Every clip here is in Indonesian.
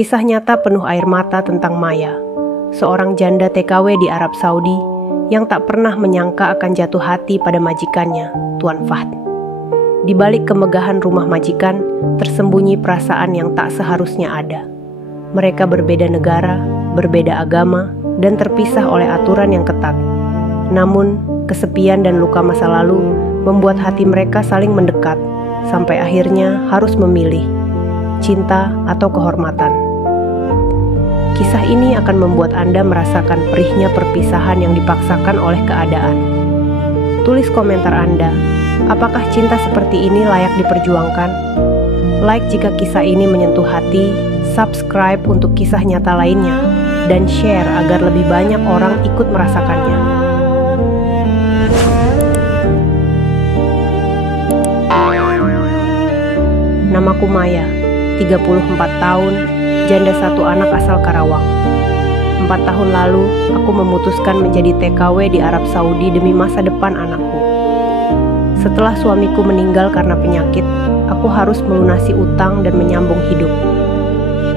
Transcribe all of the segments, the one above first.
Kisah nyata penuh air mata tentang Maya, seorang janda TKW di Arab Saudi yang tak pernah menyangka akan jatuh hati pada majikannya, Tuan Fahd. Di balik kemegahan rumah majikan, tersembunyi perasaan yang tak seharusnya ada. Mereka berbeda negara, berbeda agama, dan terpisah oleh aturan yang ketat. Namun, kesepian dan luka masa lalu membuat hati mereka saling mendekat, sampai akhirnya harus memilih cinta atau kehormatan. Kisah ini akan membuat Anda merasakan perihnya perpisahan yang dipaksakan oleh keadaan. Tulis komentar Anda, apakah cinta seperti ini layak diperjuangkan? Like jika kisah ini menyentuh hati, subscribe untuk kisah nyata lainnya, dan share agar lebih banyak orang ikut merasakannya. Namaku Maya, 34 tahun, janda satu anak asal Karawang. 4 tahun lalu, aku memutuskan menjadi TKW di Arab Saudi demi masa depan anakku. Setelah suamiku meninggal karena penyakit, aku harus melunasi utang dan menyambung hidup.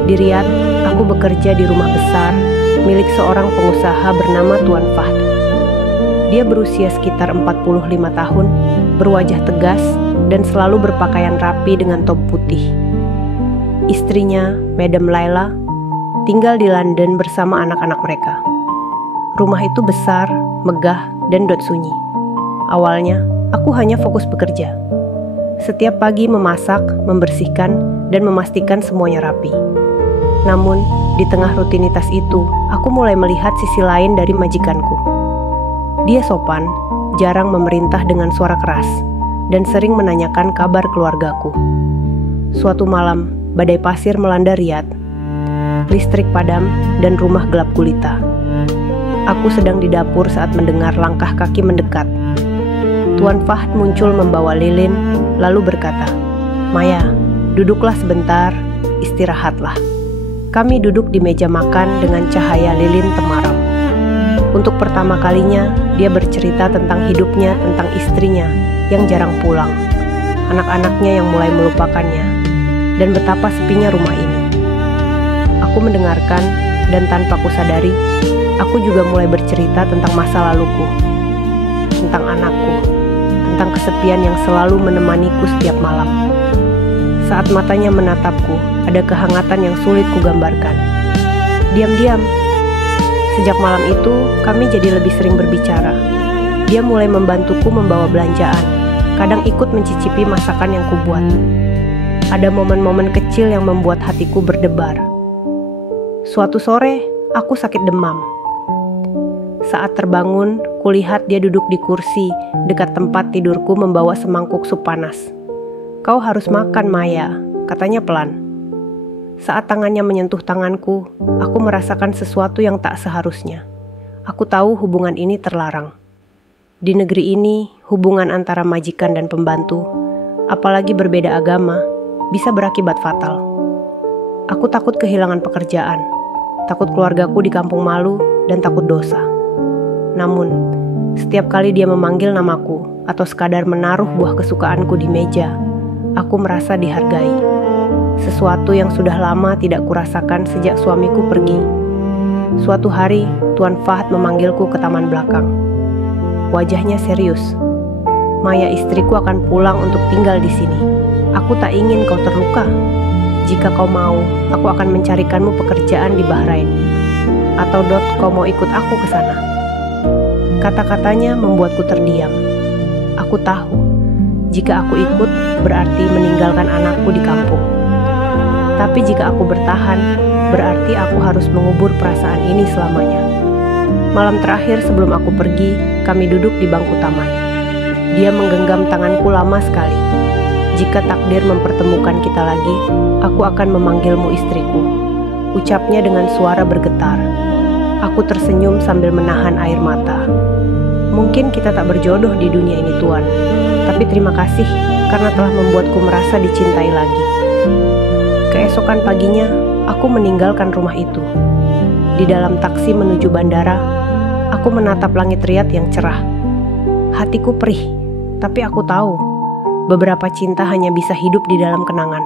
Di Riyadh, aku bekerja di rumah besar milik seorang pengusaha bernama Tuan Fahd. Dia berusia sekitar 45 tahun, berwajah tegas, dan selalu berpakaian rapi dengan top putih. Istrinya, Madam Laila, tinggal di London bersama anak-anak mereka. Rumah itu besar, megah, dan sunyi. Awalnya, aku hanya fokus bekerja. Setiap pagi memasak, membersihkan, dan memastikan semuanya rapi. Namun, di tengah rutinitas itu, aku mulai melihat sisi lain dari majikanku. Dia sopan, jarang memerintah dengan suara keras, dan sering menanyakan kabar keluargaku. Suatu malam, badai pasir melanda Riyadh. Listrik padam dan rumah gelap gulita. Aku sedang di dapur saat mendengar langkah kaki mendekat. Tuan Fahd muncul membawa lilin, lalu berkata, "Maya, duduklah sebentar, istirahatlah." Kami duduk di meja makan dengan cahaya lilin temaram. Untuk pertama kalinya, dia bercerita tentang hidupnya, tentang istrinya yang jarang pulang, anak-anaknya yang mulai melupakannya, dan betapa sepinya rumah ini. Aku mendengarkan, dan tanpa kusadari, aku juga mulai bercerita tentang masa laluku, tentang anakku, tentang kesepian yang selalu menemaniku setiap malam. Saat matanya menatapku, ada kehangatan yang sulit kugambarkan. Diam-diam. Sejak malam itu, kami jadi lebih sering berbicara. Dia mulai membantuku membawa belanjaan, kadang ikut mencicipi masakan yang kubuat. Ada momen-momen kecil yang membuat hatiku berdebar. Suatu sore, aku sakit demam. Saat terbangun, kulihat dia duduk di kursi dekat tempat tidurku membawa semangkuk sup panas. "Kau harus makan, Maya," katanya pelan. Saat tangannya menyentuh tanganku, aku merasakan sesuatu yang tak seharusnya. Aku tahu hubungan ini terlarang. Di negeri ini, hubungan antara majikan dan pembantu, apalagi berbeda agama, bisa berakibat fatal. Aku takut kehilangan pekerjaan, takut keluargaku di kampung malu, dan takut dosa. Namun, setiap kali dia memanggil namaku atau sekadar menaruh buah kesukaanku di meja, aku merasa dihargai. Sesuatu yang sudah lama tidak kurasakan sejak suamiku pergi. Suatu hari, Tuan Fahd memanggilku ke taman belakang. Wajahnya serius. "Maya, istriku akan pulang untuk tinggal di sini. Aku tak ingin kau terluka. Jika kau mau, aku akan mencarikanmu pekerjaan di Bahrain. Atau kau mau ikut aku ke sana?" Kata-katanya membuatku terdiam. Aku tahu, jika aku ikut berarti meninggalkan anakku di kampung. Tapi jika aku bertahan, berarti aku harus mengubur perasaan ini selamanya. Malam terakhir sebelum aku pergi, kami duduk di bangku taman. Dia menggenggam tanganku lama sekali. "Jika takdir mempertemukan kita lagi, aku akan memanggilmu istriku," ucapnya dengan suara bergetar. Aku tersenyum sambil menahan air mata. "Mungkin kita tak berjodoh di dunia ini, Tuan. Tapi terima kasih karena telah membuatku merasa dicintai lagi." Keesokan paginya, aku meninggalkan rumah itu. Di dalam taksi menuju bandara, aku menatap langit Riyadh yang cerah. Hatiku perih, tapi aku tahu beberapa cinta hanya bisa hidup di dalam kenangan.